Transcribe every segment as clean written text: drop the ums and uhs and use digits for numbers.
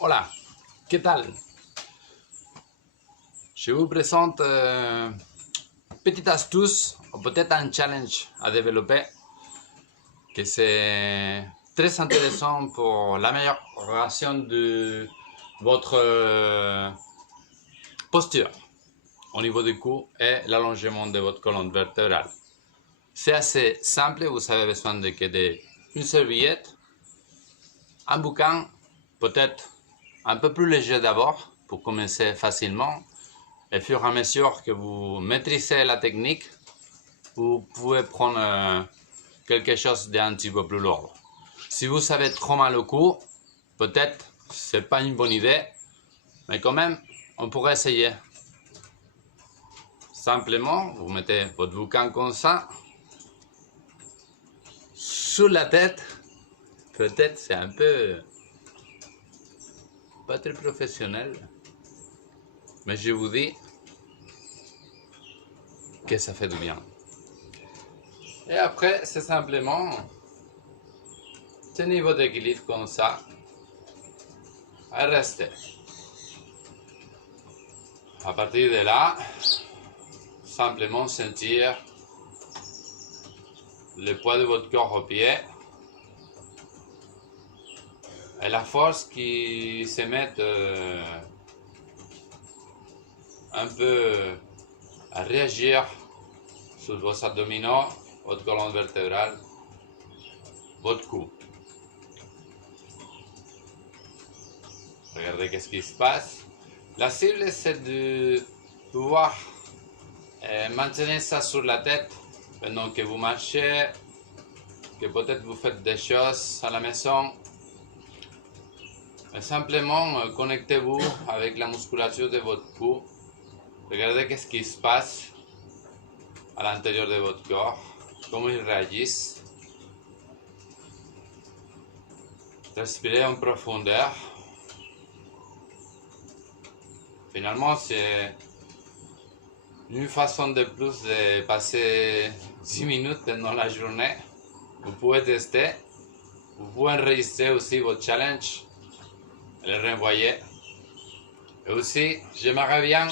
Hola, ¿qué tal? Je vous présente une petite astuce ou peut-être un challenge à développer que c'est très intéressant pour l'amélioration de votre posture au niveau du cou et l'allongement de votre colonne vertébrale. C'est assez simple, vous avez besoin d'une serviette, un bouquin, peut-être un peu plus léger d'abord pour commencer facilement. Et au fur et à mesure que vous maîtrisez la technique, vous pouvez prendre quelque chose d'un petit peu plus lourd. Si vous avez trop mal au cou, peut-être c'est pas une bonne idée, mais quand même, on pourrait essayer. Simplement, vous mettez votre bouquin comme ça, sur la tête. Peut-être c'est un peu pas très professionnel, mais je vous dis que ça fait du bien. Et après, c'est simplement tenir votre équilibre comme ça et rester. À partir de là, simplement sentir le poids de votre corps au pied et la force qui se met un peu à réagir sur vos abdominaux, votre colonne vertébrale, votre cou. Regardez qu'est-ce qui se passe. La cible, c'est de pouvoir maintenir ça sur la tête pendant que vous marchez, que peut-être vous faites des choses à la maison. Mais simplement, connectez-vous avec la musculature de votre cou. Regardez qu'est-ce qui se passe à l'intérieur de votre corps, comment ils réagissent. Respirez en profondeur. Finalement, c'est une façon de plus de passer 10 minutes dans la journée. Vous pouvez tester. Vous pouvez enregistrer aussi votre challenge et le renvoyer. Et aussi, j'aimerais bien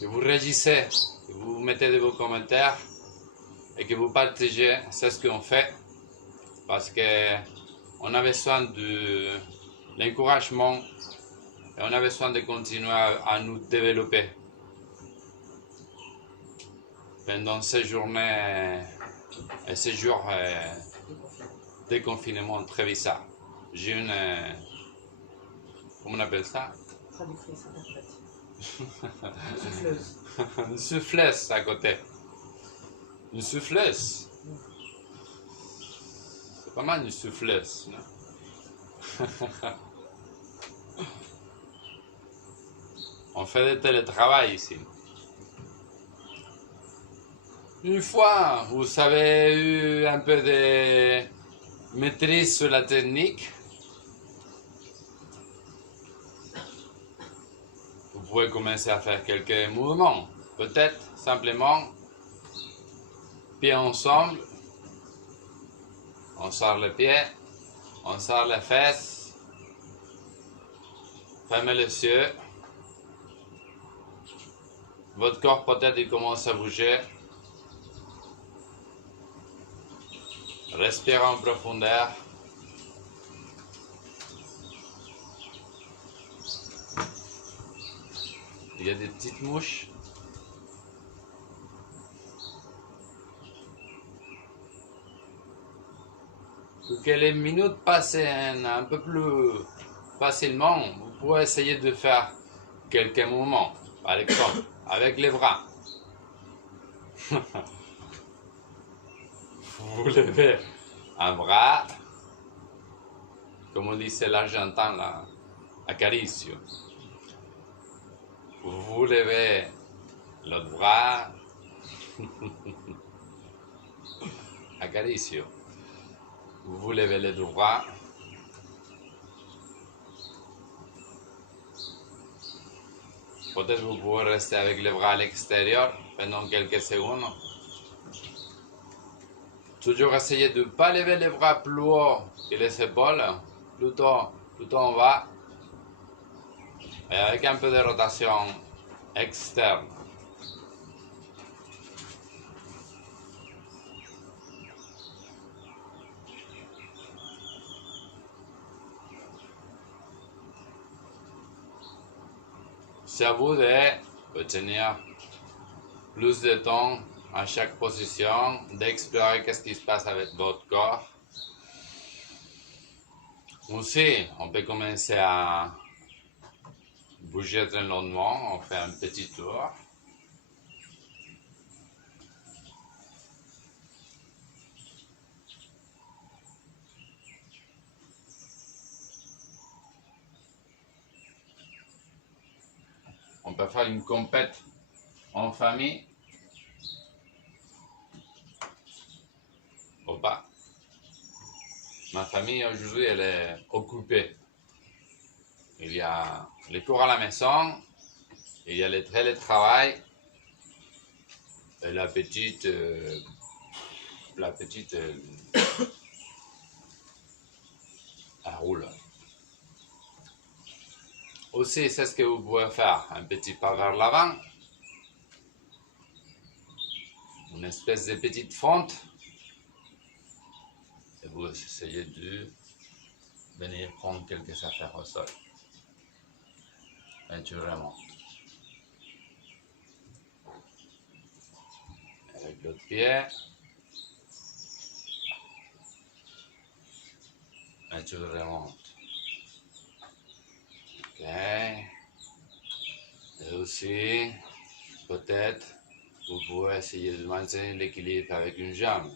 que vous réagissez, que vous mettez de vos commentaires et que vous partagez ce qu'on fait, parce qu'on a besoin de l'encouragement et on a besoin de continuer à nous développer pendant ces journées et ces jours de confinement très bizarres. J'ai une... comment on appelle ça? Traductrice, interprète. Souffleuse. Une souffleuse à côté. Une souffleuse. C'est pas mal une souffleuse, non? On fait du télétravail ici. Une fois vous avez eu un peu de maîtrise sur la technique, vous pouvez commencer à faire quelques mouvements. Peut-être simplement pieds ensemble, on sort les pieds, on sort les fesses, fermez les yeux. Votre corps peut-être il commence à bouger. Respirez en profondeur. Il y a des petites mouches. Pour que les minutes passent un peu plus facilement, vous pouvez essayer de faire quelques mouvements. Par exemple, avec les bras. Vous levez un bras, comme on dit l'argentin, là, acaricio. Vous levez l'autre bras, acaricio. Vous levez les deux bras. Peut-être vous pouvez rester avec les bras à l'extérieur pendant quelques secondes. Toujours essayer de ne pas lever les bras plus haut que les épaules, plutôt tout en bas et avec un peu de rotation externe. C'est à vous de tenir plus de temps à chaque position, d'explorer qu'est-ce qui se passe avec votre corps. Aussi, on peut commencer à bouger très lentement, on fait un petit tour. On peut faire une compète en famille. Ou pas. Ma famille aujourd'hui, elle est occupée. Il y a les cours à la maison, il y a le télétravail, et la petite elle roule. Aussi, c'est ce que vous pouvez faire, un petit pas vers l'avant, une espèce de petite fente, et vous essayez de venir prendre quelques affaires au sol. Et tu remontes. Avec l'autre pied. Et tu remontes. Ok. Et aussi, peut-être, vous pouvez essayer de maintenir l'équilibre avec une jambe.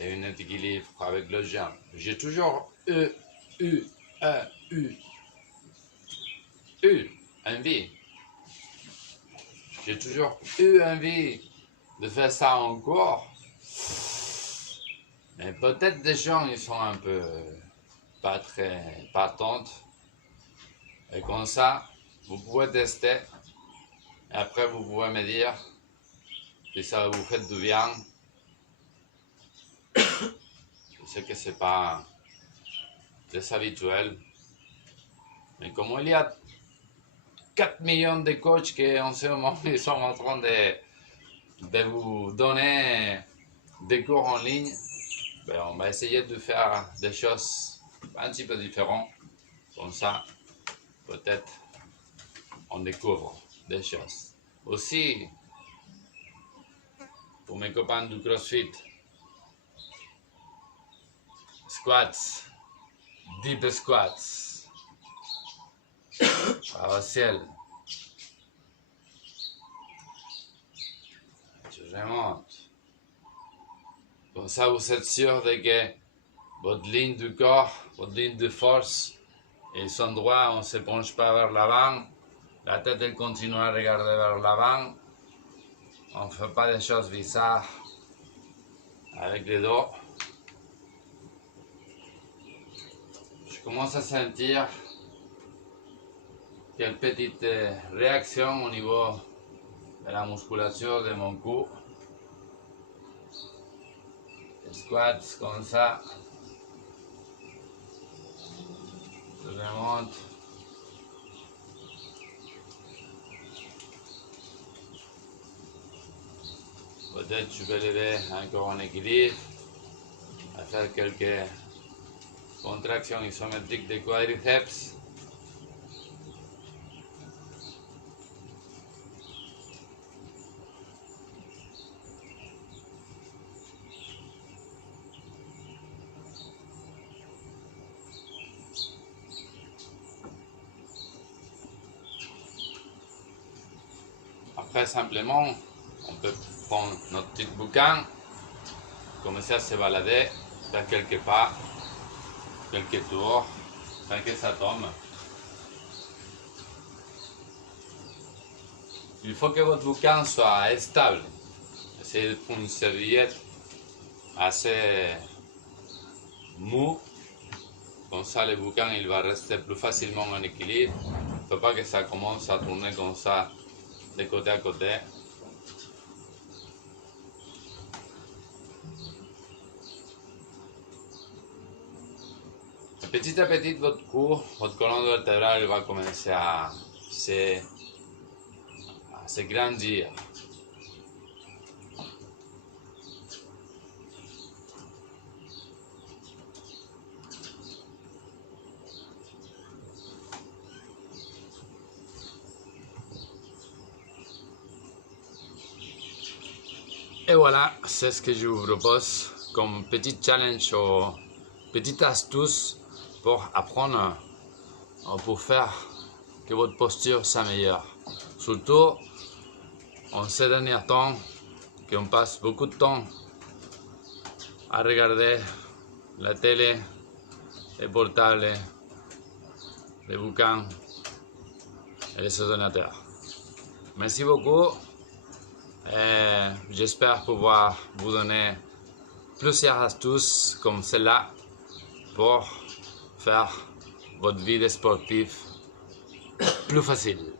Et un équilibre avec l'autre jambe. J'ai toujours envie. J'ai toujours eu envie de faire ça encore. Mais peut-être des gens, ils sont un peu pas très patentes. Et comme ça, vous pouvez tester. Et après, vous pouvez me dire si ça vous fait du bien. Je sais que c'est pas très habituel. Mais comme il y a 4 millions de coachs qui en ce moment ils sont en train de vous donner des cours en ligne, ben on va essayer de faire des choses un petit peu différentes. Comme ça, peut-être on découvre des choses. Aussi, pour mes copains du CrossFit, squats, deep squats, au ciel. Tu remontes. Comme ça, vous êtes sûr de que votre ligne du corps, votre ligne de force, ils sont droits, on ne se penche pas vers l'avant. La tête, elle continue à regarder vers l'avant. On ne fait pas des choses bizarres avec les dos. Je commence à sentir quelques petites réactions au niveau de la musculature de mon cou. Squats comme ça. Je remonte. Peut-être je vais lever encore en équilibre, à faire quelques contractions isométriques des quadriceps. Après, simplement, on peut prendre notre petit bouquin, commencer à se balader, faire quelques pas, quelques tours, sans que ça tombe. Il faut que votre bouquin soit stable. Essayez de prendre une serviette assez mou. Comme ça, le bouquin il va rester plus facilement en équilibre. Il ne faut pas que ça commence à tourner comme ça de côté à côté. Et petit à petit, votre cou, votre colonne vertébrale va commencer à se grandir. Et voilà, c'est ce que je vous propose comme petit challenge ou petite astuce pour apprendre, pour faire que votre posture s'améliore. Surtout en ces derniers temps, qu'on passe beaucoup de temps à regarder la télé, les portables, les bouquins et les ordinateurs. Merci beaucoup. Et j'espère pouvoir vous donner plusieurs astuces comme celle-là pour faire votre vie de sportif plus facile.